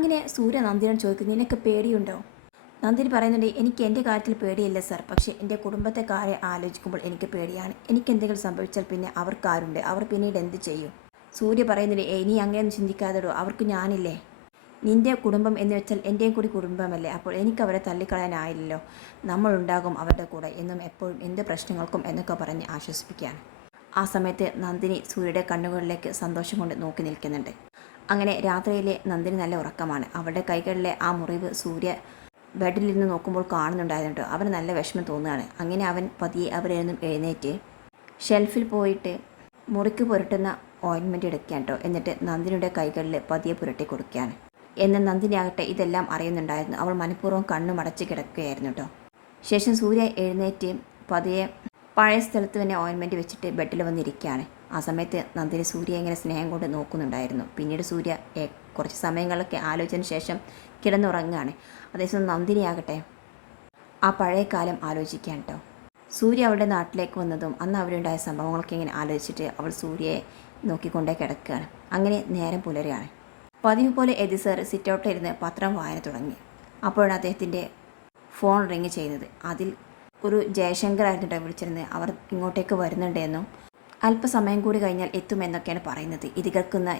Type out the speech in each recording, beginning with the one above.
അങ്ങനെ സൂര്യ നന്ദിനോട് ചോദിക്കുന്നു നിനക്ക് പേടിയുണ്ടോ? നന്ദിനി പറയുന്നുണ്ട് എനിക്ക് എന്റെ കാര്യത്തിൽ പേടിയല്ല സർ. പക്ഷേ എന്റെ കുടുംബത്തെ കാര്യം ആലോചിക്കുമ്പോൾ എനിക്ക് പേടിയാണ്. എനിക്ക് എന്തെങ്കിലും സംഭവിച്ചാൽ പിന്നെ അവർക്കാരുണ്ട് അവർ പിന്നീട് എന്ത് ചെയ്യും? സൂര്യ പറയുന്നുണ്ട് ഇനി നീ അങ്ങനെയൊന്നും ചിന്തിക്കാതെടോ. അവർക്ക് ഞാനില്ലേ. നിന്റെ കുടുംബം എന്ന് വെച്ചാൽ എന്റെയും കൂടി കുടുംബമല്ലേ. അപ്പോൾ എനിക്ക് അവരെ തള്ളിക്കളയാനായില്ലല്ലോ. നമ്മളുണ്ടാകും അവരുടെ കൂടെ എന്നും എപ്പോഴും എന്ത് പ്രശ്നങ്ങൾക്കും എന്നൊക്കെ പറഞ്ഞ് ആശ്വസിപ്പിക്കുകയാണ്. ആ സമയത്ത് നന്ദിനി സൂര്യയുടെ കണ്ണുകളിലേക്ക് സന്തോഷം കൊണ്ട് നോക്കി നിൽക്കുന്നുണ്ട്. അങ്ങനെ രാത്രിയിലെ നന്ദിനി നല്ല ഉറക്കമാണ്. അവളുടെ കൈകളിലെ ആ മുറിവ് സൂര്യ ബെഡിൽ നിന്ന് നോക്കുമ്പോൾ കാണുന്നുണ്ടായിരുന്നു അവന് നല്ല വിഷമം തോന്നുകയാണ്. അങ്ങനെ അവൻ പതിയെ അവരിൽ നിന്നും എഴുന്നേറ്റ് ഷെൽഫിൽ പോയിട്ട് മുറിക്ക് പുരട്ടുന്ന ഓയിൻമെന്റ് എടുക്കുകയാണ് കേട്ടോ എന്നിട്ട് നന്ദിനിയുടെ കൈകളിൽ പതിയെ പുരട്ടി കൊടുക്കുകയാണ്. എന്നാൽ നന്ദിനി ആകട്ടെ ഇതെല്ലാം അറിയുന്നുണ്ടായിരുന്നു. അവൾ മനഃപൂർവം കണ്ണു മടച്ച് കിടക്കുകയായിരുന്നു കേട്ടോ ശേഷം സൂര്യ എഴുന്നേറ്റ് പതിയെ പഴയ സ്ഥലത്ത് തന്നെ ഓയിൻമെന്റ് വെച്ചിട്ട് ബെഡിൽ വന്നിരിക്കുകയാണ്. ആ സമയത്ത് നന്ദിനി സൂര്യ ഇങ്ങനെ സ്നേഹം കൊണ്ട് നോക്കുന്നുണ്ടായിരുന്നു. പിന്നീട് സൂര്യ കുറച്ച് സമയങ്ങളൊക്കെ ആലോചിച്ചതിന് ശേഷം കിടന്നുറങ്ങുകയാണ്. അതേസമയം നന്ദിനി ആകട്ടെ. ആ പഴയ കാലം ആലോചിക്കാൻ കേട്ടോ സൂര്യ അവളുടെ നാട്ടിലേക്ക് വന്നതും അന്ന് അവരുണ്ടായ സംഭവങ്ങളൊക്കെ ഇങ്ങനെ ആലോചിച്ചിട്ട് അവൾ സൂര്യയെ നോക്കിക്കൊണ്ടേ കിടക്കുകയാണ്. അങ്ങനെ നേരം പുലരുകയാണ്. പതിവ് പോലെ എതി സർ സിറ്റൗട്ടിരുന്ന് പത്രം വായന തുടങ്ങി. അപ്പോഴാണ് അദ്ദേഹത്തിന്റെ ഫോൺ റിങ് ചെയ്യുന്നത് അതിൽ ഒരു ജയശങ്കർ ആയിരുന്നു കേട്ടോ വിളിച്ചിരുന്നത് അവർ ഇങ്ങോട്ടേക്ക് വരുന്നുണ്ടെന്നും അല്പസമയം കൂടി കഴിഞ്ഞാൽ എത്തുമെന്നൊക്കെയാണ് പറയുന്നത്. ഇത് കേൾക്കുന്ന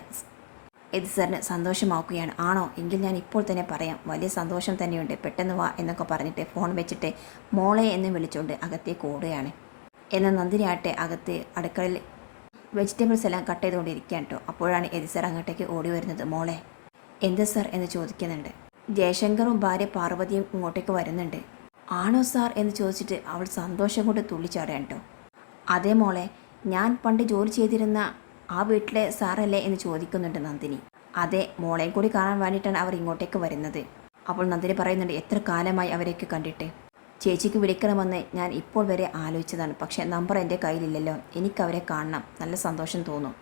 എതി സാറിന് സന്തോഷമാക്കുകയാണ് ആണോ? എങ്കിൽ ഞാൻ ഇപ്പോൾ തന്നെ പറയാം. വലിയ സന്തോഷം തന്നെയുണ്ട്. പെട്ടെന്ന് വാ എന്നൊക്കെ പറഞ്ഞിട്ട് ഫോൺ വെച്ചിട്ട് മോളെ എന്ന് വിളിച്ചുകൊണ്ട് അകത്തേക്ക് ഓടുകയാണ്. എന്ന നന്ദിനിയാട്ടെ അകത്ത് അടുക്കളയിൽ വെജിറ്റബിൾസ് എല്ലാം കട്ട് ചെയ്തുകൊണ്ടിരിക്കുകയാണ് കേട്ടോ. അപ്പോഴാണ് എതി സാർ അങ്ങോട്ടേക്ക് ഓടി വരുന്നത്. മോളെ എന്ത് സാർ എന്ന് ചോദിക്കുന്നുണ്ട്. ജയശങ്കറും ഭാര്യ പാർവതിയും ഇങ്ങോട്ടേക്ക് വരുന്നുണ്ട്. ആണോ സാർ എന്ന് ചോദിച്ചിട്ട് അവൾ സന്തോഷം കൊണ്ട് തുള്ളിച്ചാടുകയാണ് കേട്ടോ. അതേ മോളെ ഞാൻ പണ്ട് ജോലി ചെയ്തിരുന്ന ആ വീട്ടിലെ സാറല്ലേ എന്ന് ചോദിക്കുന്നുണ്ട് നന്ദിനി. അതെ മോളെയും കൂടി കാണാൻ വേണ്ടിയിട്ടാണ് അവർ ഇങ്ങോട്ടേക്ക് വരുന്നത്. അപ്പോൾ നന്ദിനി പറയുന്നുണ്ട് എത്ര കാലമായി അവരെയൊക്കെ കണ്ടിട്ട്. ചേച്ചിക്ക് വിളിക്കണമെന്ന് ഞാൻ ഇപ്പോൾ വരെ ആലോചിച്ചതാണ്. പക്ഷേ നമ്പർ എന്റെ കയ്യിലില്ലല്ലോ. എനിക്കവരെ കാണണം. നല്ല സന്തോഷം തോന്നും.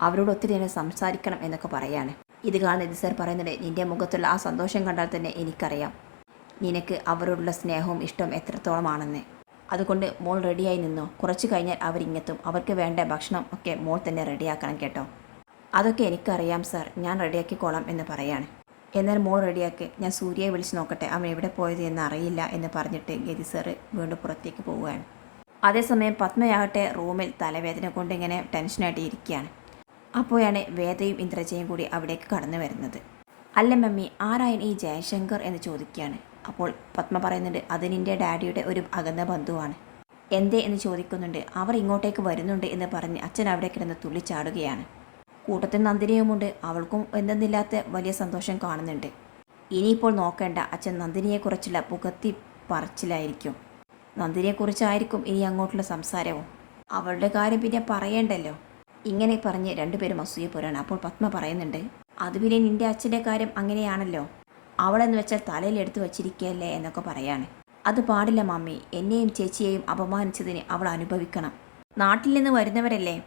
അവരോട് ഒത്തിരി എന്നെ സംസാരിക്കണം എന്നൊക്കെ പറയാണ്. ഇത് കാണുന്ന സാർ പറയുന്നുണ്ട് നിന്റെ മുഖത്തുള്ള ആ സന്തോഷം കണ്ടാൽ തന്നെ എനിക്കറിയാം. നിനക്ക് അവരോടുള്ള സ്നേഹവും ഇഷ്ടവും എത്രത്തോളമാണെന്ന്. അതുകൊണ്ട് മോൾ റെഡിയായി നിന്നോ. കുറച്ച് കഴിഞ്ഞാൽ അവരിങ്ങെത്തും. അവർക്ക് വേണ്ട ഭക്ഷണം ഒക്കെ മോൾ തന്നെ റെഡിയാക്കണം കേട്ടോ. അതൊക്കെ എനിക്കറിയാം സാർ. ഞാൻ റെഡിയാക്കിക്കോളാം എന്ന് പറയാണ്. എന്നാൽ മോൾ റെഡിയാക്കി. ഞാൻ സൂര്യയെ വിളിച്ച് നോക്കട്ടെ. അവൻ എവിടെ പോയത് എന്ന് അറിയില്ല എന്ന് പറഞ്ഞിട്ട് ഗതി സാറ് വീണ്ടും പുറത്തേക്ക് പോവുകയാണ്. അതേസമയം പത്മയാകട്ടെ റൂമിൽ തലവേദന കൊണ്ട് ഇങ്ങനെ ടെൻഷനായിട്ട് ഇരിക്കുകയാണ്. അപ്പോഴാണ് വേദയും ഇന്ദ്രജയും കൂടി അവിടേക്ക് കടന്നു വരുന്നത്. അല്ല മമ്മി ആരായൻ ഈ ജയശങ്കർ എന്ന് ചോദിക്കുകയാണ്. അപ്പോൾ പത്മ പറയുന്നുണ്ട് അത് നിന്റെ ഡാഡിയുടെ ഒരു അകന്ന ബന്ധുവാണ്. എന്തേ? എന്ന് ചോദിക്കുന്നുണ്ട്. അവർ ഇങ്ങോട്ടേക്ക് വരുന്നുണ്ട് എന്ന് പറഞ്ഞ് അച്ഛൻ അവിടെ കിടന്ന് തുള്ളിച്ചാടുകയാണ്. കൂട്ടത്തിൽ നന്ദിനിയുമുണ്ട്. അവൾക്കും എന്തെന്നില്ലാത്ത വലിയ സന്തോഷം കാണുന്നുണ്ട്. ഇനിയിപ്പോൾ നോക്കേണ്ട. അച്ഛൻ നന്ദിനിയെക്കുറിച്ചുള്ള പുകത്തി പറച്ചിലായിരിക്കും. നന്ദിനിയെക്കുറിച്ചായിരിക്കും ഇനി അങ്ങോട്ടുള്ള സംസാരവും. അവളുടെ കാര്യം പിന്നെ പറയേണ്ടല്ലോ. ഇങ്ങനെ പറഞ്ഞ് രണ്ടുപേരും അസൂയപ്പോരാണ് അപ്പോൾ പത്മ പറയുന്നുണ്ട് അത് പിന്നെ നിന്റെ അച്ഛന്റെ കാര്യം അങ്ങനെയാണല്ലോ. അവളെന്ന് വെച്ചാൽ തലയിൽ എടുത്തു വച്ചിരിക്കുകയല്ലേ എന്നൊക്കെ പറയാണ്. അത് പാടില്ല മമ്മി എന്നെയും ചേച്ചിയെയും അപമാനിച്ചതിന് അവൾ അനുഭവിക്കണം. നാട്ടിൽ നിന്ന് വരുന്നവരല്ലേ?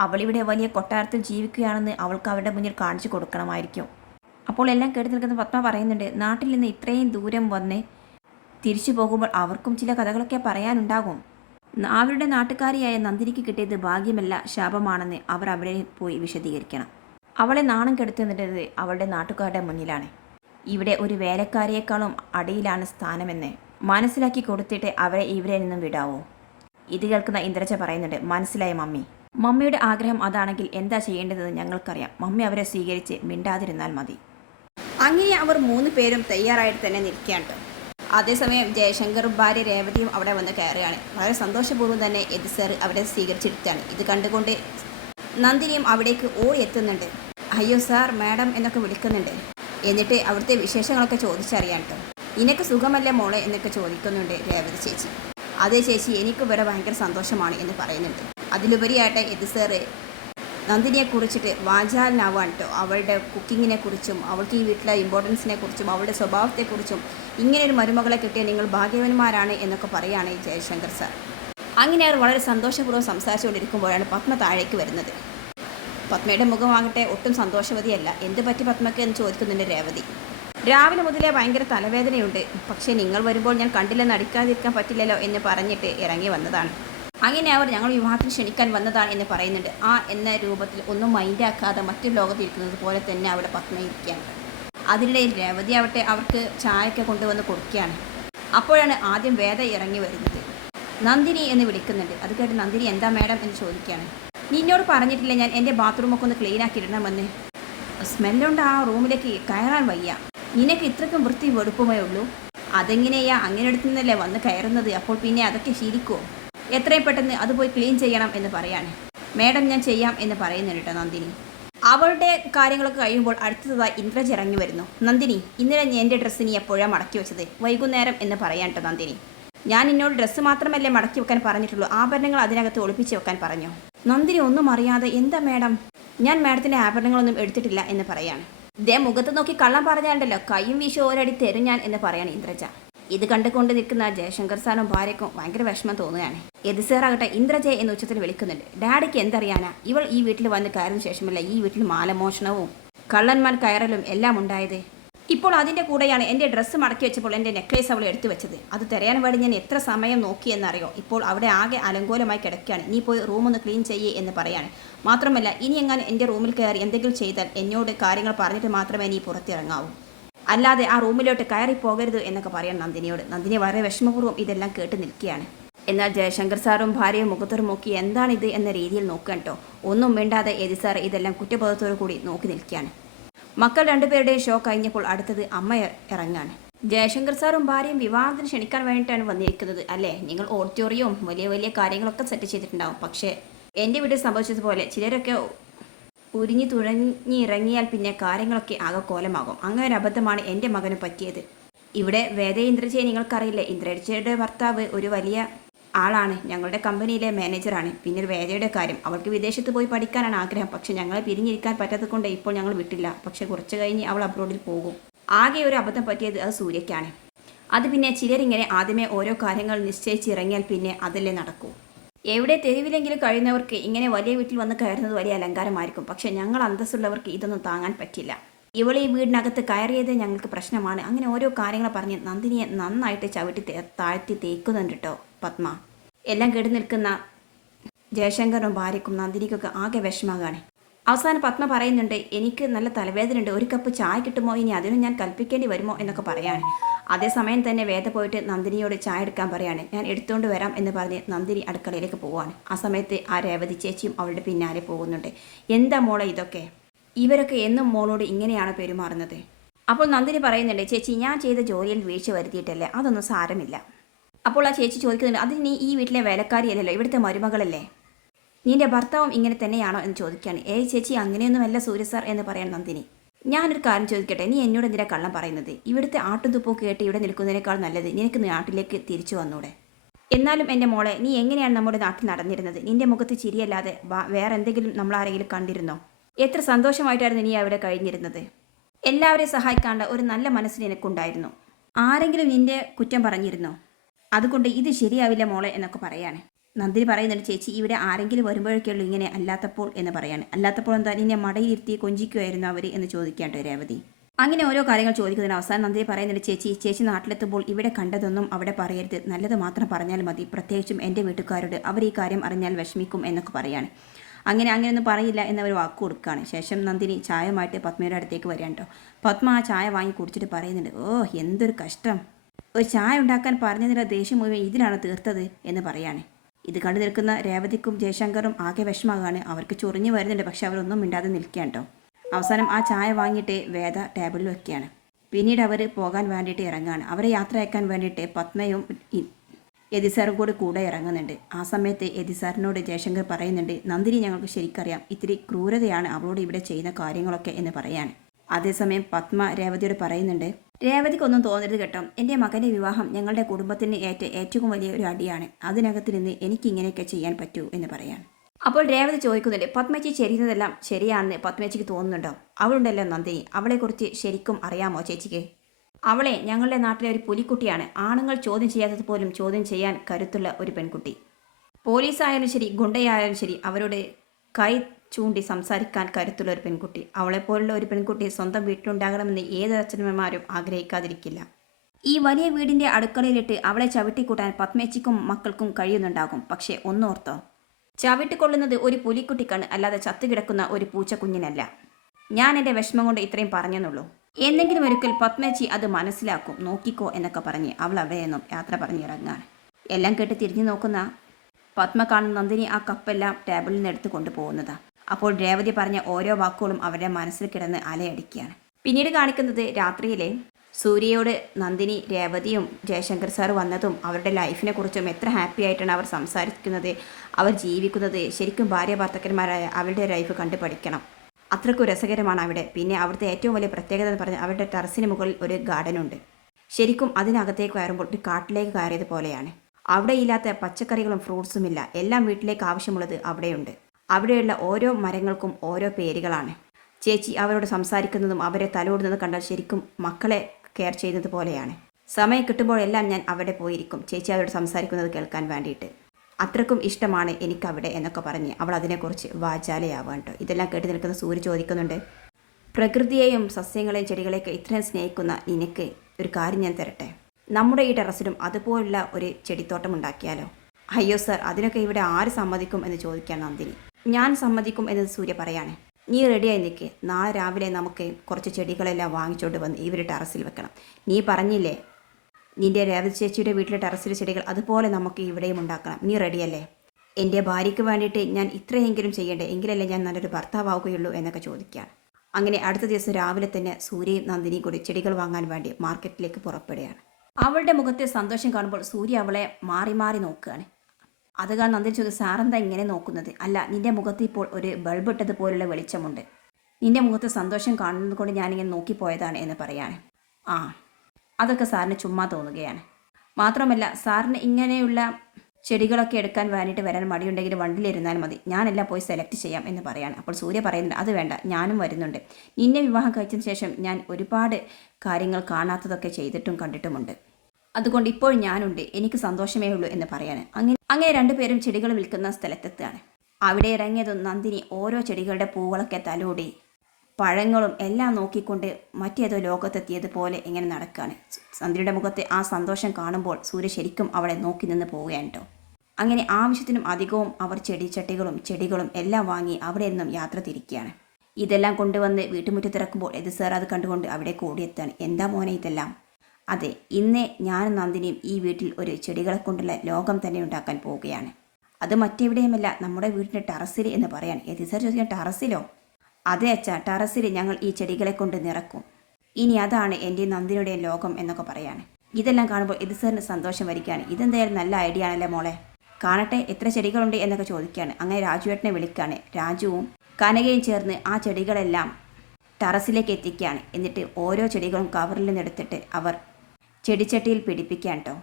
അവളിവിടെ വലിയ കൊട്ടാരത്തിൽ ജീവിക്കുകയാണെന്ന് അവൾക്ക് അവരുടെ മുന്നിൽ കാണിച്ചു കൊടുക്കണമായിരിക്കും. അപ്പോൾ എല്ലാം കേട്ട് നിൽക്കുന്ന പത്മ പറയുന്നുണ്ട് നാട്ടിൽ നിന്ന് ഇത്രയും ദൂരം വന്ന് തിരിച്ചു പോകുമ്പോൾ അവർക്കും ചില കഥകളൊക്കെ പറയാനുണ്ടാകും. അവരുടെ നാട്ടുകാരിയായ നന്ദിനിക്ക് കിട്ടിയത് ഭാഗ്യമല്ല ശാപമാണെന്ന് അവർ അവിടെ പോയി വിശദീകരിക്കണം. അവളെ നാണം കെടുത്തുന്നത് അവളുടെ നാട്ടുകാരുടെ മുന്നിലാണ്. ഇവിടെ ഒരു വേലക്കാരിയേക്കാളും അടിയിലാണ് സ്ഥാനമെന്ന് മനസ്സിലാക്കി കൊടുത്തിട്ട് അവരെ ഇവരെ നിന്നും വിടാവോ? ഇത് കേൾക്കുന്ന ഇന്ദ്രജ പറയുന്നുണ്ട് മനസ്സിലായ മമ്മി. മമ്മിയുടെ ആഗ്രഹം അതാണെങ്കിൽ എന്താ ചെയ്യേണ്ടതെന്ന് ഞങ്ങൾക്കറിയാം. മമ്മി അവരെ സ്വീകരിച്ച് മിണ്ടാതിരുന്നാൽ മതി. അങ്ങനെ അവർ മൂന്ന് പേരും തയ്യാറായിട്ട് തന്നെ നിൽക്കുകയാണ്. അതേസമയം ജയശങ്കറും ഭാര്യ രേവതിയും അവിടെ വന്ന് കയറുകയാണ്. വളരെ സന്തോഷപൂർവം തന്നെ എതി സാർ അവരെ സ്വീകരിച്ചിരുത്താണ് ഇത് കണ്ടുകൊണ്ട് നന്ദിനിയും അവിടേക്ക് ഓടി എത്തുന്നുണ്ട്. അയ്യോ സാർ മാഡം എന്നൊക്കെ വിളിക്കുന്നുണ്ട്. എന്നിട്ട് അവിടുത്തെ വിശേഷങ്ങളൊക്കെ ചോദിച്ചറിയാൻ കേട്ടോ നിനക്ക് സുഖമല്ലേ മോളെ? എന്നൊക്കെ ചോദിക്കുന്നുണ്ട് രേവതി ചേച്ചി. അതേ ചേച്ചി എനിക്ക് ഇവിടെ ഭയങ്കര സന്തോഷമാണ് എന്ന് പറയുന്നുണ്ട്. അതിലുപരിയായിട്ട് ഇത് സാറ് നന്ദിനിയെ കുറിച്ചിട്ട് വാചാലനാവാൻ കേട്ടോ അവളുടെ കുക്കിങ്ങിനെ കുറിച്ചും അവൾക്ക് ഈ വീട്ടിലെ ഇമ്പോർട്ടൻസിനെ കുറിച്ചും അവളുടെ സ്വഭാവത്തെക്കുറിച്ചും ഇങ്ങനെ ഒരു മരുമകളെ കിട്ടിയ നിങ്ങൾ ഭാഗ്യവന്മാരാണ് എന്നൊക്കെ പറയുകയാണ് ജയശങ്കർ സാർ അങ്ങനെ അവർ വളരെ സന്തോഷപൂർവം സംസാരിച്ചുകൊണ്ടിരിക്കുമ്പോഴാണ് പത്മ താഴേക്ക് വരുന്നത്. പത്മയുടെ മുഖമാകട്ടെ ഒട്ടും സന്തോഷവതിയല്ല. എന്ത് പറ്റി പത്മയ്ക്ക് എന്ന് ചോദിക്കുന്നുണ്ട് രേവതി. രാവിലെ മുതലേ ഭയങ്കര തലവേദനയുണ്ട്. പക്ഷേ നിങ്ങൾ വരുമ്പോൾ ഞാൻ കണ്ടില്ലെന്ന് അടിക്കാതിരിക്കാൻ പറ്റില്ലല്ലോ എന്ന് പറഞ്ഞിട്ട് ഇറങ്ങി വന്നതാണ്. അങ്ങനെ അവർ ഞങ്ങൾ വിവാഹത്തിന് ക്ഷണിക്കാൻ വന്നതാണ് എന്ന് പറയുന്നുണ്ട്. ആ എന്ന രൂപത്തിൽ ഒന്നും മൈൻഡാക്കാതെ മറ്റൊരു ലോകത്തിരിക്കുന്നത് പോലെ തന്നെ അവിടെ പത്മ ഇരിക്കുകയാണ്. അതിനിടയിൽ രേവതി ആവട്ടെ അവർക്ക് ചായയൊക്കെ കൊണ്ടുവന്ന് കൊടുക്കുകയാണ്. അപ്പോഴാണ് ആദ്യം വേദ ഇറങ്ങി വരുന്നത്. നന്ദിനി എന്ന് വിളിക്കുന്നുണ്ട്. അത് കേട്ട് നന്ദിനി എന്താ മേഡം എന്ന് ചോദിക്കുകയാണ്. നിന്നോട് പറഞ്ഞിട്ടില്ല ഞാൻ എന്റെ ബാത്റൂമൊക്കെ ഒന്ന് ക്ലീൻ ആക്കി ഇടണമെന്ന് സ്മെല്ലുണ്ട് ആ റൂമിലേക്ക് കയറാൻ വയ്യ. നിനക്ക് ഇത്രക്കും വൃത്തി വെടുപ്പമേ ഉള്ളൂ. അതെങ്ങനെയാ അങ്ങനെ അടുത്തു നിന്നല്ലേ വന്ന് കയറുന്നത്? അപ്പോൾ പിന്നെ അതൊക്കെ ശീലിക്കുമോ എത്രയും പെട്ടെന്ന് അത് പോയി ക്ലീൻ ചെയ്യണം എന്ന് പറയാണ്. മാഡം ഞാൻ ചെയ്യാം എന്ന് പറയുന്നുണ്ട് കേട്ടോ നന്ദിനി. അവളുടെ കാര്യങ്ങളൊക്കെ കഴിയുമ്പോൾ അടുത്തതായി ഇന്ദ്രജ് ഇറങ്ങി വരുന്നു. നന്ദിനി ഇന്നലെ എന്റെ ഡ്രസ്സ് നീ എപ്പോഴാണ് മടക്കി വെച്ചത്? വൈകുന്നേരം എന്ന് പറയാൻ കേട്ടോ നന്ദിനി. ഞാൻ എന്നോട് ഡ്രസ്സ് മാത്രമല്ലേ മടക്കി വെക്കാൻ പറഞ്ഞിട്ടുള്ളൂ. ആഭരണങ്ങൾ അതിനകത്ത് ഒളിപ്പിച്ച് വെക്കാൻ പറഞ്ഞു. നന്ദിനി ഒന്നും അറിയാതെ എന്താ മാഡം? ഞാൻ മാഡത്തിന്റെ ആഭരണങ്ങളൊന്നും എടുത്തിട്ടില്ല എന്ന് പറയാണ്. ഇതേ മുഖത്ത് നോക്കി കള്ളം പറഞ്ഞാണ്ടല്ലോ കൈയും വീശു ഒരടി തരും ഞാൻ എന്ന് പറയാണ് ഇന്ദ്രജ. ഇത് കണ്ടുകൊണ്ട് നിൽക്കുന്ന ജയശങ്കർ സാറും ഭാര്യക്കും ഭയങ്കര വിഷമം തോന്നുകയാണ്. എത് സാറാകട്ടെ ഇന്ദ്രജയ എന്ന് ഉച്ചത്തിൽ വിളിക്കുന്നുണ്ട്. ഡാഡിക്ക് എന്തറിയാനാ? ഇവൾ ഈ വീട്ടിൽ വന്ന് കയറിന് ശേഷമല്ല ഈ വീട്ടിൽ മാലമോഷണവും കള്ളന്മാർ കയറലും എല്ലാം ഉണ്ടായത്? ഇപ്പോൾ അതിന്റെ കൂടെയാണ് എന്റെ ഡ്രസ്സ് മടക്കി വെച്ചപ്പോൾ എന്റെ നെക്ലേസ് അവൾ എടുത്തു വെച്ചത്. അത് തിരയാൻ വേണ്ടി ഞാൻ എത്ര സമയം നോക്കി എന്നറിയോ? ഇപ്പോൾ അവിടെ ആകെ അലങ്കോലമായി കിടക്കുകയാണ്. നീ പോയി റൂമൊന്ന് ക്ലീൻ ചെയ്യേ എന്ന് പറയാണ്. മാത്രമല്ല ഇനി എങ്ങാൻ എന്റെ റൂമിൽ കയറി എന്തെങ്കിലും ചെയ്താൽ എന്നോട് കാര്യങ്ങൾ പറഞ്ഞിട്ട് മാത്രമേ നീ പുറത്തിറങ്ങാവൂ. അല്ലാതെ ആ റൂമിലോട്ട് കയറി പോകരുത് എന്നൊക്കെ പറയാൻ നന്ദിനിയോട്. നന്ദിനി വളരെ വിഷമപൂർവം ഇതെല്ലാം കേട്ട് നിൽക്കുകയാണ്. എന്നാൽ ജയശങ്കർ സാറും ഭാര്യയും മുഖത്തോട് നോക്കി എന്താണിത് എന്ന രീതിയിൽ നോക്കാൻ കേട്ടോ. ഒന്നും മിണ്ടാതെ എതി സാർ ഇതെല്ലാം കുറ്റബോധത്തോടു കൂടി നോക്കി നിൽക്കുകയാണ്. മക്കൾ രണ്ടുപേരുടെയും ഷോ കഴിഞ്ഞപ്പോൾ അടുത്തത് അമ്മ ഇറങ്ങാണ്. ജയശങ്കർ സാറും ഭാര്യയും വിവാഹത്തിന് ക്ഷണിക്കാൻ വേണ്ടിയിട്ടാണ് വന്നിരിക്കുന്നത് അല്ലേ? നിങ്ങൾ ഓഡിറ്റോറിയവും വലിയ വലിയ കാര്യങ്ങളൊക്കെ സെറ്റ് ചെയ്തിട്ടുണ്ടാവും. പക്ഷേ എന്റെ വീട്ടിൽ സംഭവിച്ചതുപോലെ ചിലരൊക്കെ ഉരിഞ്ഞു തുഴഞ്ഞി ഇറങ്ങിയാൽ പിന്നെ കാര്യങ്ങളൊക്കെ ആകെ കോലമാകും. അങ്ങനെ ഒരു അബദ്ധമാണ് എന്റെ മകന് പറ്റിയത്. ഇവിടെ വേദ ഇന്ദ്രജയെ നിങ്ങൾക്കറിയില്ലേ? ഇന്ദ്രജയുടെ ഭർത്താവ് ഒരു വലിയ ആളാണ്. ഞങ്ങളുടെ കമ്പനിയിലെ മാനേജറാണ്. പിന്നെ വേദയുടെ കാര്യം. അവൾക്ക് വിദേശത്ത് പോയി പഠിക്കാനാണ് ആഗ്രഹം. പക്ഷെ ഞങ്ങളെ പിരിഞ്ഞിരിക്കാൻ പറ്റാത്തത് കൊണ്ട് ഇപ്പോൾ ഞങ്ങൾ വിട്ടില്ല. പക്ഷെ കുറച്ച് കഴിഞ്ഞ് അവൾ അബ്രോഡിൽ പോകും. ആകെ ഒരു അബദ്ധം പറ്റിയത് അത് സൂര്യയ്ക്കാണ്. അത് പിന്നെ ചിലരിങ്ങനെ ആദ്യമേ ഓരോ കാര്യങ്ങൾ നിശ്ചയിച്ചിറങ്ങിയാൽ പിന്നെ അതല്ലേ നടക്കൂ. എവിടെ തെരുവിലെങ്കിലും കഴിയുന്നവർക്ക് ഇങ്ങനെ വലിയ വീട്ടിൽ വന്ന് കയറുന്നത് വലിയ അലങ്കാരമായിരിക്കും. പക്ഷെ ഞങ്ങൾ അന്തസ്സുള്ളവർക്ക് ഇതൊന്നും താങ്ങാൻ പറ്റില്ല. ഇവൾ ഈ വീടിനകത്ത് കയറിയത് ഞങ്ങൾക്ക് പ്രശ്നമാണ്. അങ്ങനെ ഓരോ കാര്യങ്ങൾ പറഞ്ഞ് നന്ദിനിയെ നന്നായിട്ട് ചവിട്ടി താഴ്ത്തി തേക്കുന്നുണ്ട് കേട്ടോ പത്മ. എല്ലാം കേട്ട് നിൽക്കുന്ന ജയശങ്കറും ഭാര്യക്കും നന്ദിനിക്കൊക്കെ ആകെ വിഷമാകാണ് അവസാനം പത്മ പറയുന്നുണ്ട് എനിക്ക് നല്ല തലവേദന ഉണ്ട് ഒരു കപ്പ് ചായ കിട്ടുമോ? ഇനി അതിനും ഞാൻ കൽപ്പിക്കേണ്ടി വരുമോ? എന്നൊക്കെ പറയാണ്. അതേസമയം തന്നെ വേദ പോയിട്ട് നന്ദിനിയോട് ചായ എടുക്കാൻ പറയാണ്. ഞാൻ എടുത്തുകൊണ്ട് വരാം എന്ന് പറഞ്ഞ് നന്ദിനി അടുക്കളയിലേക്ക് പോവാണ്. ആ സമയത്ത് ആ രേവതി ചേച്ചിയും അവളുടെ പിന്നാലെ പോകുന്നുണ്ട്. എന്താ മോളെ ഇതൊക്കെ? ഇവരൊക്കെ എന്നും മോളോട് ഇങ്ങനെയാണ് പെരുമാറുന്നത്? അപ്പോൾ നന്ദിനി പറയുന്നുണ്ട് ചേച്ചി ഞാൻ ചെയ്ത ജോലിയിൽ വീഴ്ച വരുത്തിയിട്ടല്ലേ? അതൊന്നും സാരമില്ല. അപ്പോൾ ആ ചേച്ചി ചോദിക്കുന്നുണ്ട് അത് നീ ഈ വീട്ടിലെ വേലക്കാരിയല്ലല്ലോ ഇവിടുത്തെ മരുമകളല്ലേ? നിന്റെ ഭർത്താവും ഇങ്ങനെ തന്നെയാണോ? എന്ന് ചോദിക്കുകയാണ്. ഏയ് ചേച്ചി അങ്ങനെയൊന്നുമല്ല സൂര്യ സാർ എന്ന് പറയാൻ നന്ദിനി. ഞാനൊരു കാര്യം ചോദിക്കട്ടെ നീ എന്നോട് എന്തിനാ കള്ളം പറയുന്നത്? ഇവിടുത്തെ ആട്ടും തുപ്പും കേട്ട് ഇവിടെ നിൽക്കുന്നതിനേക്കാൾ നല്ലത് നിനക്ക് നാട്ടിലേക്ക് തിരിച്ചു വന്നൂടെ. എന്നാലും എന്റെ മോളെ നീ എങ്ങനെയാണ് നമ്മുടെ നാട്ടിൽ നടന്നിരുന്നത്? നിന്റെ മുഖത്ത് ചിരിയല്ലാതെ വേറെ എന്തെങ്കിലും നമ്മൾ ആരെങ്കിലും കണ്ടിരുന്നോ? എത്ര സന്തോഷമായിട്ടായിരുന്നു നീ അവിടെ കഴിഞ്ഞിരുന്നത്? എല്ലാവരെയും സഹായിക്കാണ്ട ഒരു നല്ല മനസ്സിന് എനിക്കുണ്ടായിരുന്നു. ആരെങ്കിലും നിന്റെ കുറ്റം പറഞ്ഞിരുന്നോ? അതുകൊണ്ട് ഇത് ശരിയാവില്ല മോളെ എന്നൊക്കെ പറയാണ്. നന്ദിനി പറയുന്നുണ്ട് ചേച്ചി ഇവിടെ ആരെങ്കിലും വരുമ്പോഴൊക്കെയുള്ളൂ ഇങ്ങനെ അല്ലാത്തപ്പോൾ എന്ന് പറയാണ്. അല്ലാത്തപ്പോൾ എന്താ? നിന്നെ മടയിലിരുത്തി കൊഞ്ചിക്കുമായിരുന്നു അവർ എന്ന് ചോദിക്കാണ്ട് രേവതി. അങ്ങനെ ഓരോ കാര്യങ്ങൾ ചോദിക്കുന്നതിന് അവസാനം നന്ദിനി പറയുന്നുണ്ട് ചേച്ചി ചേച്ചി നാട്ടിലെത്തുമ്പോൾ ഇവിടെ കണ്ടതൊന്നും അവിടെ പറയരുത്. നല്ലത് മാത്രം പറഞ്ഞാൽ മതി. പ്രത്യേകിച്ചും എന്റെ വീട്ടുകാരോട് അവർ ഈ കാര്യം അറിഞ്ഞാൽ വിഷമിക്കും എന്നൊക്കെ പറയാണ്. അങ്ങനെ അങ്ങനെയൊന്നും പറയില്ല എന്നവർ വാക്ക് കൊടുക്കുകയാണ്. ശേഷം നന്ദിനി ചായമായിട്ട് പത്മയുടെ അടുത്തേക്ക് വരികയാണ് കേട്ടോ. പത്മ ആ ചായ വാങ്ങി കുടിച്ചിട്ട് പറയുന്നുണ്ട് ഓ എന്തൊരു കഷ്ടം. ഒരു ചായ ഉണ്ടാക്കാൻ പറഞ്ഞതിന്റെ ദേഷ്യം മുഴുവൻ ഇതിലാണ് തീർത്തത് എന്ന് പറയാണ്. ഇത് കണ്ടു നിൽക്കുന്ന രേവതിക്കും ജയശങ്കറും ആകെ വിഷമാകാണ് അവർക്ക് ചൊറിഞ്ഞു വരുന്നുണ്ട് പക്ഷെ അവരൊന്നും മിണ്ടാതെ നിൽക്കുകയാണ് അവസാനം ആ ചായ വാങ്ങിയിട്ട് വേദ ടേബിളിൽ വെക്കുകയാണ് പിന്നീട് അവർ പോകാൻ വേണ്ടിയിട്ട് ഇറങ്ങുകയാണ്. അവരെ യാത്രയാക്കാൻ വേണ്ടിയിട്ട് പത്മയും എതിസാറും കൂടി കൂടെ ഇറങ്ങുന്നുണ്ട്. ആ സമയത്ത് എതിസാറിനോട് ജയശങ്കർ പറയുന്നുണ്ട് നന്ദിനി ഞങ്ങൾക്ക് ശരിക്കറിയാം. ഇത്തിരി ക്രൂരതയാണ് അവളോട് ഇവിടെ ചെയ്യുന്ന കാര്യങ്ങളൊക്കെ എന്ന് പറയാണ്. അതേസമയം പത്മ രേവതിയോട് പറയുന്നുണ്ട് രേവതിക്കൊന്നും തോന്നരുത് കേട്ടോ. എന്റെ മകന്റെ വിവാഹം ഞങ്ങളുടെ കുടുംബത്തിന് ഏറ്റ ഏറ്റവും വലിയ ഒരു അടിയാണ്. അതിനകത്ത് നിന്ന് എനിക്കിങ്ങനെയൊക്കെ ചെയ്യാൻ പറ്റൂ എന്ന് പറയാൻ. അപ്പോൾ രേവതി ചോദിക്കുന്നുണ്ട് പത്മച്ചി ചെയ്യുന്നതെല്ലാം ശരിയാണെന്ന് പത്മച്ചിക്ക് തോന്നുന്നുണ്ടോ? അവളുണ്ടല്ലോ നന്ദിനി അവളെക്കുറിച്ച് ശരിക്കും അറിയാമോ ചേച്ചിക്ക്? അവളെ ഞങ്ങളുടെ നാട്ടിലെ ഒരു പുലിക്കുട്ടിയാണ്. ആണുങ്ങൾ ചോദ്യം ചെയ്യാത്തത് പോലും ചോദ്യം ചെയ്യാൻ കരുത്തുള്ള ഒരു പെൺകുട്ടി. പോലീസായാലും ശരി ഗുണ്ടയായാലും ശരി അവരുടെ കൈ ചൂണ്ടി സംസാരിക്കാൻ കരുത്തുള്ള ഒരു പെൺകുട്ടി. അവളെപ്പോലുള്ള ഒരു പെൺകുട്ടി സ്വന്തം വീട്ടിലുണ്ടാകണമെന്ന് ഏത് അച്ഛനമ്മമാരും ആഗ്രഹിക്കാതിരിക്കില്ല. ഈ വലിയ വീടിന്റെ അടുക്കളയിലിട്ട് അവളെ ചവിട്ടിക്കൂട്ടാൻ പത്മേച്ചിക്കും മക്കൾക്കും കഴിയുന്നുണ്ടാകും. പക്ഷേ ഒന്നോർത്തോ? ചവിട്ടിക്കൊള്ളുന്നത് ഒരു പുലിക്കുട്ടിക്കാണ് അല്ലാതെ ചത്തുകിടക്കുന്ന ഒരു പൂച്ചക്കുഞ്ഞിനല്ല. ഞാൻ എന്റെ വിഷമം കൊണ്ട് ഇത്രയും പറഞ്ഞെന്നുള്ളൂ. എന്തെങ്കിലും ഒരിക്കൽ പത്മേച്ചി അത് മനസ്സിലാക്കും. നോക്കിക്കോ എന്നൊക്കെ പറഞ്ഞ് അവൾ അവിടെ നിന്നും യാത്ര പറഞ്ഞിറങ്ങാൻ. എല്ലാം കേട്ട് തിരിഞ്ഞു നോക്കുന്ന പത്മ കാണുന്ന നന്ദിനി ആ കപ്പെല്ലാം ടേബിളിൽ നിന്ന് എടുത്ത് കൊണ്ടുപോകുന്നതാ. അപ്പോൾ രേവതി പറഞ്ഞ ഓരോ വാക്കുകളും അവരുടെ മനസ്സിൽ കിടന്ന് അലയടിക്കുകയാണ്. പിന്നീട് കാണിക്കുന്നത് രാത്രിയിലെ സൂര്യയോട് നന്ദിനി രേവതിയും ജയശങ്കർ സാർ വന്നതും അവരുടെ ലൈഫിനെ കുറിച്ചും എത്ര ഹാപ്പി ആയിട്ടാണ് അവർ സംസാരിക്കുന്നത് അവർ ജീവിക്കുന്നത് ശരിക്കും ഭാര്യ ഭർത്തക്കന്മാരായ അവരുടെ ലൈഫ് കണ്ടു പഠിക്കണം. അത്രയ്ക്കും രസകരമാണ് അവിടെ. പിന്നെ അവിടുത്തെ ഏറ്റവും വലിയ പ്രത്യേകത എന്ന് പറഞ്ഞാൽ അവരുടെ ടെറസിന് മുകളിൽ ഒരു ഗാർഡൻ ഉണ്ട് ശരിക്കും അതിനകത്തേക്ക് കയറുമ്പോൾ ഒരു കാട്ടിലേക്ക് കയറിയത് പോലെയാണ്. അവിടെ ഇല്ലാത്ത പച്ചക്കറികളും ഫ്രൂട്ട്സും ഇല്ല. എല്ലാം വീട്ടിലേക്ക് ആവശ്യമുള്ളത് അവിടെയുണ്ട്. അവിടെയുള്ള ഓരോ മരങ്ങൾക്കും ഓരോ പേരുകളാണ്. ചേച്ചി അവരോട് സംസാരിക്കുന്നതും അവരെ തലോടുന്നതും കണ്ടാൽ ശരിക്കും മക്കളെ കെയർ ചെയ്യുന്നത് പോലെയാണ്. സമയം കിട്ടുമ്പോഴെല്ലാം ഞാൻ അവിടെ പോയിരിക്കും. ചേച്ചി അവരോട് സംസാരിക്കുന്നത് കേൾക്കാൻ വേണ്ടിയിട്ട്. അത്രക്കും ഇഷ്ടമാണ് എനിക്കവിടെ എന്നൊക്കെ പറഞ്ഞ് അവൾ അതിനെക്കുറിച്ച് വാചാലയാവാൻ കേട്ടോ. ഇതെല്ലാം കേട്ട് നിൽക്കുന്ന സൂര്യ ചോദിക്കുന്നുണ്ട് പ്രകൃതിയെയും സസ്യങ്ങളെയും ചെടികളെയൊക്കെ ഇത്രയും സ്നേഹിക്കുന്ന നിനക്ക് ഒരു കാര്യം ഞാൻ തരട്ടെ? നമ്മുടെ ഈ ടെറസിലും അതുപോലുള്ള ഒരു ചെടിത്തോട്ടം ഉണ്ടാക്കിയാലോ? അയ്യോ സർ അതിനൊക്കെ ഇവിടെ ആര് സമ്മതിക്കും? എന്ന് ചോദിക്കാൻ നന്ദിനി. ഞാൻ സമ്മതിക്കും എന്ന് സൂര്യ പറയാണ്. നീ റെഡിയായി നിൽക്ക് നാളെ രാവിലെ നമുക്ക് കുറച്ച് ചെടികളെല്ലാം വാങ്ങിച്ചുകൊണ്ട് വന്ന് ഇവർ ടെറസിൽ വെക്കണം. നീ പറഞ്ഞില്ലേ? നിന്റെ രേവതി ചേച്ചിയുടെ വീട്ടിലെ ടെറസിലെ ചെടികൾ അതുപോലെ നമുക്ക് ഇവിടെയും ഉണ്ടാക്കണം. നീ റെഡിയല്ലേ എന്റെ ഭാര്യയ്ക്ക് വേണ്ടിയിട്ട് ഞാൻ ഇത്രയെങ്കിലും ചെയ്യേണ്ടേ? എങ്കിലല്ലേ ഞാൻ നല്ലൊരു ഭർത്താവുകയുള്ളൂ എന്നൊക്കെ ചോദിക്കുകയാണ്. അങ്ങനെ അടുത്ത ദിവസം രാവിലെ തന്നെ സൂര്യയും നന്ദിനിയും കൂടി ചെടികൾ വാങ്ങാൻ വേണ്ടി മാർക്കറ്റിലേക്ക് പുറപ്പെടുകയാണ്. അവളുടെ മുഖത്തെ സന്തോഷം കാണുമ്പോൾ സൂര്യ അവളെ മാറി മാറി നോക്കുകയാണ്. അത് കാരണം നന്ദി ചോദിച്ചു. സാറെന്താ ഇങ്ങനെ നോക്കുന്നത്? അല്ല നിന്റെ മുഖത്ത് ഇപ്പോൾ ഒരു ബൾബ് ഇട്ടതുപോലുള്ള വെളിച്ചമുണ്ട്. നിന്റെ മുഖത്ത് സന്തോഷം കാണുന്നത് കൊണ്ട് ഞാനിങ്ങനെ നോക്കിപ്പോയതാണ് എന്ന് പറയാണ്. ആ അതൊക്കെ സാറിന് ചുമ്മാ തോന്നുകയാണ്. മാത്രമല്ല സാറിന് ഇങ്ങനെയുള്ള ചെടികളൊക്കെ എടുക്കാൻ വേണ്ടിയിട്ട് വരാൻ മടിയുണ്ടെങ്കിൽ വണ്ടിയിലിരുന്നാൽ മതി. ഞാനെല്ലാം പോയി സെലക്ട് ചെയ്യാം എന്ന് പറയാണ്. അപ്പോൾ സൂര്യ പറയുന്നുണ്ട് അത് വേണ്ട ഞാനും വരുന്നുണ്ട്. നിന്നെ വിവാഹം കഴിച്ചതിന് ശേഷം ഞാൻ ഒരുപാട് കാര്യങ്ങൾ കാണാത്തതൊക്കെ ചെയ്തിട്ടും കണ്ടിട്ടുമുണ്ട്. അതുകൊണ്ട് ഇപ്പോൾ ഞാനുണ്ട്. എനിക്ക് സന്തോഷമേ ഉള്ളൂ എന്ന് പറയാണ് അങ്ങനെ അങ്ങനെ രണ്ടുപേരും ചെടികൾ വിൽക്കുന്ന സ്ഥലത്തെത്തുകയാണ്. അവിടെ ഇറങ്ങിയതും നന്ദിനി ഓരോ ചെടികളുടെ പൂവുകളൊക്കെ തലോടി പഴങ്ങളും എല്ലാം നോക്കിക്കൊണ്ട് മറ്റേതോ ലോകത്തെത്തിയതുപോലെ ഇങ്ങനെ നടക്കുകയാണ്. നന്ദിനിയുടെ മുഖത്തെ ആ സന്തോഷം കാണുമ്പോൾ സൂര്യ ശരിക്കും അവളെ നോക്കി നിന്ന് പോവുകയാണ് അങ്ങനെ ആവശ്യത്തിനും അധികവും അവർ ചെടിച്ചട്ടികളും ചെടികളും എല്ലാം വാങ്ങി അവിടെ നിന്നും യാത്ര തിരിക്കുകയാണ്. ഇതെല്ലാം കൊണ്ടുവന്ന് വീട്ടുമുറ്റത്തിറക്കുമ്പോൾ എത് സാർ അത് കണ്ടുകൊണ്ട് അവിടെ കൂടിയെത്താണ് എന്താ മോനെ ഇതെല്ലാം? അതെ ഇന്ന് ഞാനും നന്ദിനിയും ഈ വീട്ടിൽ ഒരു ചെടികളെ കൊണ്ടുള്ള ലോകം തന്നെ ഉണ്ടാക്കാൻ പോവുകയാണ്. അത് മറ്റെവിടെയുമല്ല നമ്മുടെ വീടിന്റെ ടെറസിൽ എന്ന് പറയാൻ എതിസർ സാർ ചോദിക്കാൻ ടെറസിലോ? അതെ അച്ഛ ടെറസിൽ ഞങ്ങൾ ഈ ചെടികളെ കൊണ്ട് നിറക്കും. ഇനി അതാണ് എന്റെ നന്ദിനിയുടെ ലോകം എന്നൊക്കെ പറയാണ്. ഇതെല്ലാം കാണുമ്പോൾ എതിസറിന് സന്തോഷം വരികയാണ്. ഇതെന്തായാലും നല്ല ഐഡിയ ആണല്ലേ മോളെ? കാണട്ടെ എത്ര ചെടികളുണ്ട് എന്നൊക്കെ ചോദിക്കുകയാണ്. അങ്ങനെ രാജുവേട്ടനെ വിളിക്കുകയാണ്. രാജുവും കനകയും ചേർന്ന് ആ ചെടികളെല്ലാം ടെറസിലേക്ക് എത്തിക്കുകയാണ്. എന്നിട്ട് ഓരോ ചെടികളും കവറിൽ നിന്ന് എടുത്തിട്ട് അവർ ചെടിച്ചട്ടിയിൽ പിടിപ്പിക്കാൻ കേട്ടോ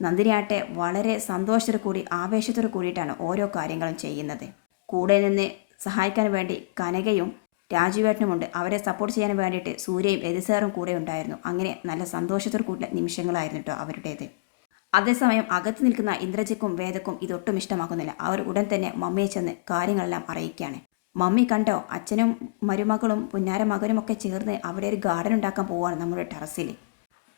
നന്ദിനിയാട്ടെ വളരെ സന്തോഷത്തോടു കൂടി ആവേശത്തോടു കൂടിയിട്ടാണ് ഓരോ കാര്യങ്ങളും ചെയ്യുന്നത്. കൂടെ നിന്ന് സഹായിക്കാൻ വേണ്ടി കനകയും രാജുവേട്ടനുമുണ്ട്. അവരെ സപ്പോർട്ട് ചെയ്യാൻ വേണ്ടിയിട്ട് സൂര്യയും എതിസാറും കൂടെ ഉണ്ടായിരുന്നു. അങ്ങനെ നല്ല സന്തോഷത്തോടു കൂടിയ നിമിഷങ്ങളായിരുന്നു കേട്ടോ അവരുടേത്. അതേസമയം അകത്ത് നിൽക്കുന്ന ഇന്ദ്രജിക്കും വേദക്കും ഇതൊട്ടും ഇഷ്ടമാക്കുന്നില്ല. അവർ ഉടൻ തന്നെ മമ്മിയെ ചെന്ന് കാര്യങ്ങളെല്ലാം അറിയിക്കുകയാണ് മമ്മി കണ്ടോ അച്ഛനും മരുമകളും പുന്നാര മകനും ഒക്കെ ചേർന്ന് അവിടെ ഒരു ഗാർഡൻ ഉണ്ടാക്കാൻ പോവുകയാണ് നമ്മുടെ ടെറസിൽ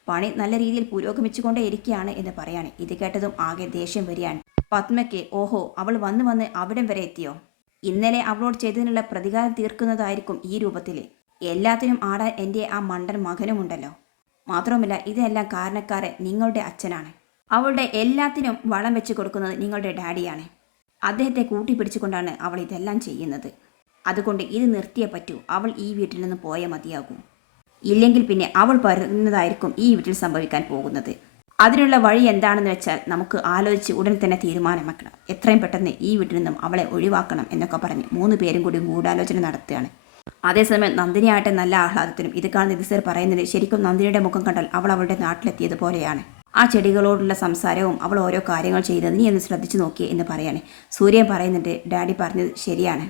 പണി നല്ല രീതിയിൽ പുരോഗമിച്ചുകൊണ്ടേ ഇരിക്കുകയാണ് എന്ന് പറയാണ്. ഇത് കേട്ടതും ആകെ ദേഷ്യം വരികയാണ്. പത്മയ്ക്ക് ഓഹോ അവൾ വന്ന് വന്ന് അവിടം വരെ എത്തിയോ? ഇന്നലെ അവളോട് ചെയ്തതിനുള്ള പ്രതികാരം തീർക്കുന്നതായിരിക്കും ഈ രൂപത്തിൽ എല്ലാത്തിനും ആടാൻ എന്റെ ആ മണ്ടൻ മകനുമുണ്ടല്ലോ. മാത്രവുമല്ല ഇതെല്ലാം കാരണക്കാരൻ നിങ്ങളുടെ അച്ഛനാണ്. അവളുടെ എല്ലാത്തിനും വളം വെച്ച് കൊടുക്കുന്നത് നിങ്ങളുടെ ഡാഡിയാണ്. അദ്ദേഹത്തെ കൂട്ടിപ്പിടിച്ചുകൊണ്ടാണ് അവൾ ഇതെല്ലാം ചെയ്യുന്നത്. അതുകൊണ്ട് ഇത് നിർത്തിയേ പറ്റൂ. അവൾ ഈ വീട്ടിൽ നിന്ന് പോയേ മതിയാകൂ. ഇല്ലെങ്കിൽ പിന്നെ അവൾ പറയുന്നതായിരിക്കും ഈ വീട്ടിൽ സംഭവിക്കാൻ പോകുന്നത്. അതിനുള്ള വഴി എന്താണെന്ന് വെച്ചാൽ നമുക്ക് ആലോചിച്ച് ഉടൻ തന്നെ തീരുമാനമാക്കണം. എത്രയും പെട്ടെന്ന് ഈ വീട്ടിൽ നിന്നും അവളെ ഒഴിവാക്കണം എന്നൊക്കെ പറഞ്ഞ് മൂന്ന് പേരും കൂടി ഗൂഢാലോചന നടത്തുകയാണ്. അതേസമയം നന്ദിനിയായിട്ട് നല്ല ആഹ്ലാദത്തിനും ഇത് കാണുന്ന ദിസർ പറയുന്നത് ശരിക്കും നന്ദിനിയുടെ മുഖം കണ്ടാൽ അവൾ അവളുടെ നാട്ടിലെത്തിയതുപോലെയാണ് ആ ചെടികളോടുള്ള സംസാരവും അവൾ ഓരോ കാര്യങ്ങൾ ചെയ്തത് നീ ഒന്ന് ശ്രദ്ധിച്ചു നോക്കിയേ എന്ന് പറയാണ്. സൂര്യൻ പറയുന്നുണ്ട് ഡാഡി പറഞ്ഞത് ശരിയാണ്.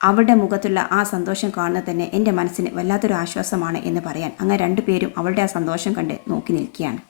അവളുടെ മുഖത്തുള്ള ആ സന്തോഷം കാണുന്നത് തന്നെ എന്റെ മനസ്സിന് വല്ലാത്തൊരു ആശ്വാസമാണ് എന്ന് പറയാൻ അങ്ങനെ രണ്ടുപേരും അവളുടെ ആ സന്തോഷം കണ്ട് നോക്കി നിൽക്കുകയാണ്.